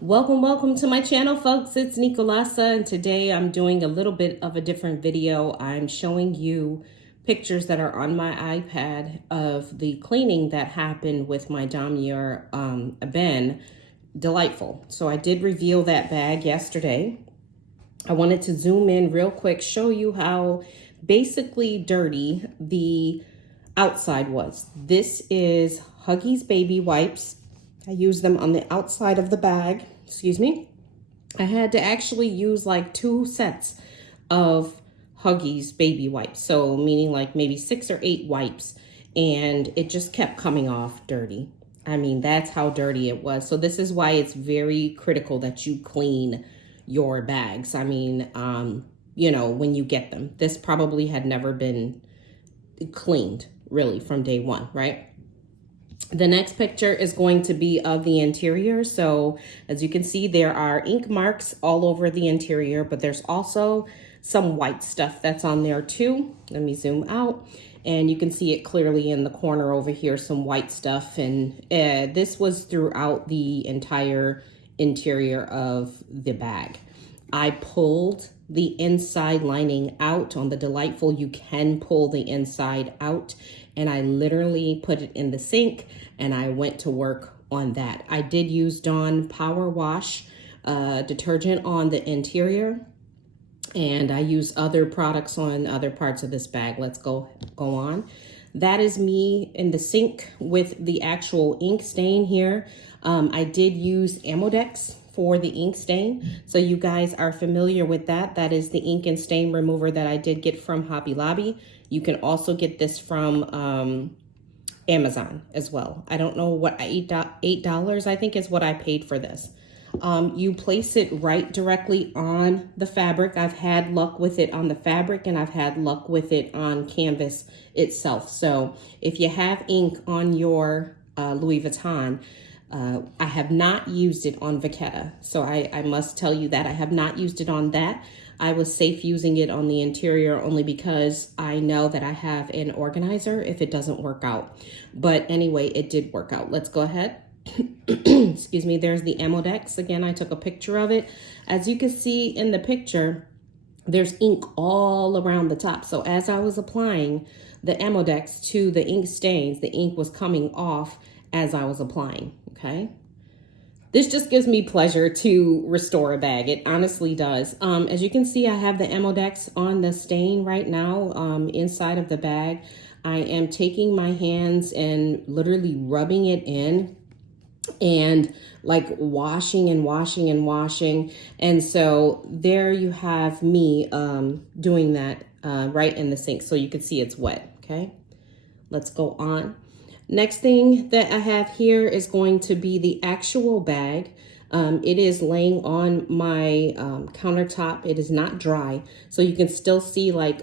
Welcome to my channel, folks. It's Nicolasa, and today I'm doing a little bit of a different video. I'm showing you pictures that are on my iPad of the cleaning that happened with my Damier Ebene Delightful. So I did reveal that bag yesterday. I wanted to zoom in real quick, show you how basically dirty the outside was. This is Huggies baby wipes. I use them on the outside of the bag, excuse me. I had to actually use like 2 sets of Huggies baby wipes. So meaning like maybe 6 or 8 wipes, and it just kept coming off dirty. I mean, that's how dirty it was. So this is why it's very critical that you clean your bags. I mean, you know, when you get them. This probably had never been cleaned really from day one, right? The next picture is going to be of the interior. So as you can see, there are ink marks all over the interior, but there's also some white stuff that's on there too. Let me zoom out and you can see it clearly in the corner over here, some white stuff. And this was throughout the entire interior of the bag. I pulled the inside lining out on the Delightful. You can pull the inside out, and I literally put it in the sink and I went to work on that. I did use Dawn Power Wash detergent on the interior, and I used other products on other parts of this bag. Let's go on. That is me in the sink with the actual ink stain here. I did use Amodex for the ink stain. So you guys are familiar with that. That is the ink and stain remover that I did get from Hobby Lobby. You can also get this from Amazon as well. I don't know what, $8 I think is what I paid for this. You place it right directly on the fabric. I've had luck with it on the fabric, and I've had luck with it on canvas itself. So if you have ink on your Louis Vuitton, I have not used it on Vachetta. So I must tell you that I have not used it on that. I was safe using it on the interior only because I know that I have an organizer if it doesn't work out. But anyway, it did work out. Let's go ahead. Excuse me, there's the Amodex. Again, I took a picture of it. As you can see in the picture, there's ink all around the top. So as I was applying the Amodex to the ink stains, the ink was coming off as I was applying, okay? This just gives me pleasure to restore a bag. It honestly does. As you can see, I have the Amodex on the stain right now inside of the bag. I am taking my hands and literally rubbing it in and like washing and washing and washing. And so there you have me doing that right in the sink. So you can see it's wet, okay? Let's go on. Next thing that I have here is going to be the actual bag. It is laying on my countertop. It is not dry, so you can still see like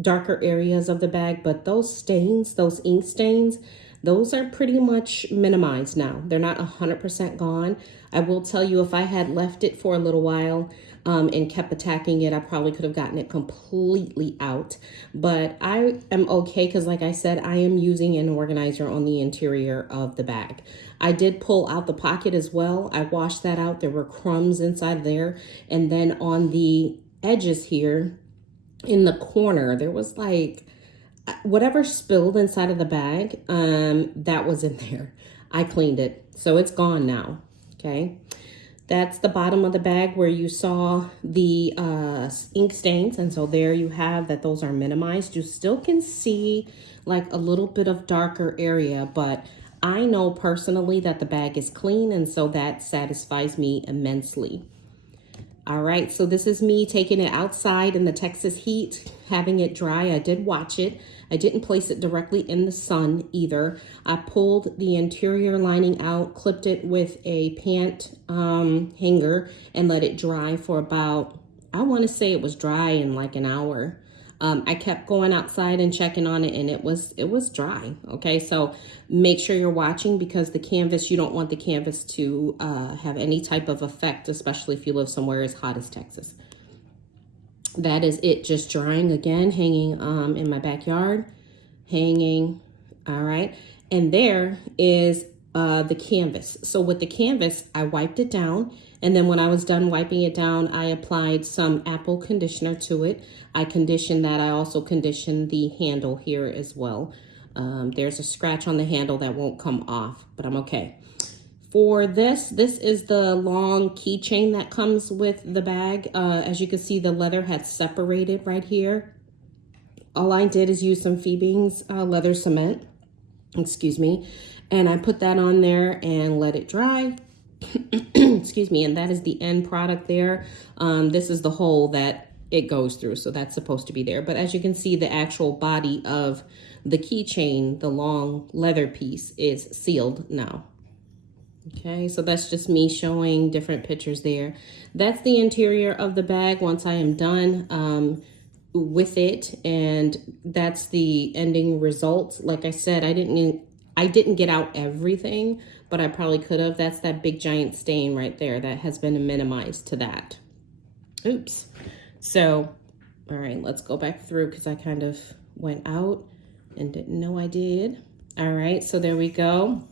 darker areas of the bag, but those stains, those ink stains, those are pretty much minimized now. They're not 100% gone. I will tell you, if I had left it for a little while and kept attacking it, I probably could have gotten it completely out. But I am okay because, like I said, I am using an organizer on the interior of the bag. I did pull out the pocket as well. I washed that out. There were crumbs inside there. And then on the edges here in the corner, there was like whatever spilled inside of the bag, that was in there. I cleaned it, so it's gone now, okay? That's the bottom of the bag where you saw the ink stains, and so there you have that. Those are minimized. You still can see like a little bit of darker area, but I know personally that the bag is clean, and so that satisfies me immensely. All right, so this is me taking it outside in the Texas heat, having it dry. I did watch it. I didn't place it directly in the sun either. I pulled the interior lining out, clipped it with a pant hanger, and let it dry for about, I want to say it was dry in like an hour. I kept going outside and checking on it, and it was dry. Okay, so make sure you're watching, because the canvas, you don't want the canvas to have any type of effect, especially if you live somewhere as hot as Texas. That is it, just drying again, hanging in my backyard, hanging. All right, and there is the canvas. So with the canvas, I wiped it down. And then when I was done wiping it down, I applied some apple conditioner to it. I conditioned that. I also conditioned the handle here as well. There's a scratch on the handle that won't come off, but I'm okay. For this is the long keychain that comes with the bag. As you can see, the leather had separated right here. All I did is use some Phoebe's leather cement, excuse me, and I put that on there and let it dry. Excuse me, and that is the end product there. This is the hole that it goes through, so that's supposed to be there. But as you can see, the actual body of the keychain, the long leather piece, is sealed now. Okay, so that's just me showing different pictures there. That's the interior of the bag once I am done with it, and that's the ending result. Like I said, I didn't get out everything, but I probably could have. That's that big giant stain right there that has been minimized to that. Oops. So, all right, let's go back through because I kind of went out and didn't know I did. All right, so there we go.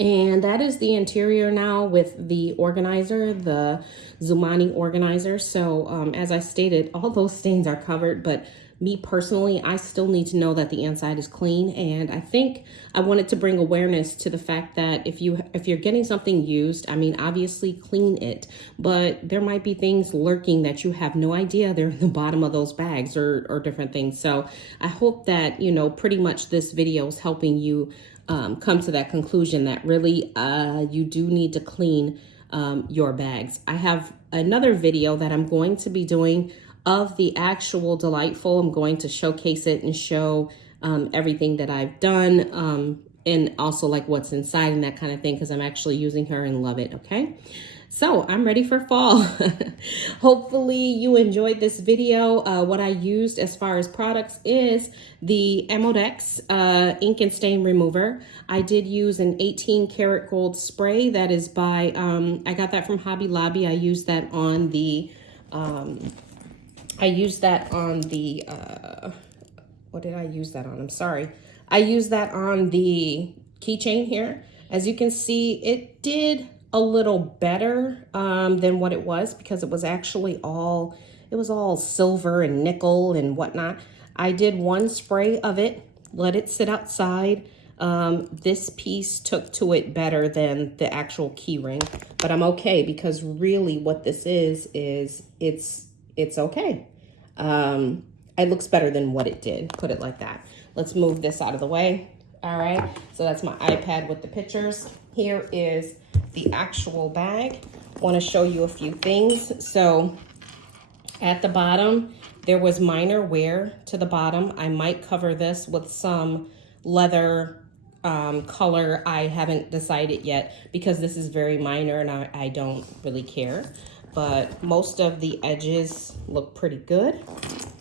And that is the interior now with the organizer, the Zumani organizer. So as I stated, all those stains are covered, but me personally, I still need to know that the inside is clean. And I think I wanted to bring awareness to the fact that if you're getting something used, I mean, obviously clean it, but there might be things lurking that you have no idea they're in the bottom of those bags or different things. So I hope that, you know, pretty much this video is helping you come to that conclusion that really you do need to clean your bags. I have another video that I'm going to be doing of the actual Delightful. I'm going to showcase it and show everything that I've done and also like what's inside and that kind of thing, because I'm actually using her and love it. Okay, so I'm ready for fall. Hopefully you enjoyed this video. What I used as far as products is the Emodex ink and stain remover. I did use an 18 karat gold spray that is by, I got that from Hobby Lobby. I used that on the, what did I use that on? I'm sorry. I used that on the keychain here. As you can see, it did a little better than what it was because it was actually all silver and nickel and whatnot. I did one spray of it, let it sit outside. This piece took to it better than the actual key ring, but I'm okay because really what this is it's okay. It looks better than what it did, put it like that. Let's move this out of the way. All right, so that's my iPad with the pictures. Here is the actual bag. Want to show you a few things. So at the bottom, there was minor wear to the bottom. I might cover this with some leather color. I haven't decided yet because this is very minor and I don't really care. But most of the edges look pretty good.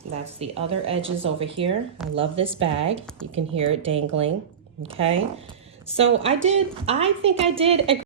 That's the other edges over here. I love this bag. You can hear it dangling, okay? So I think I did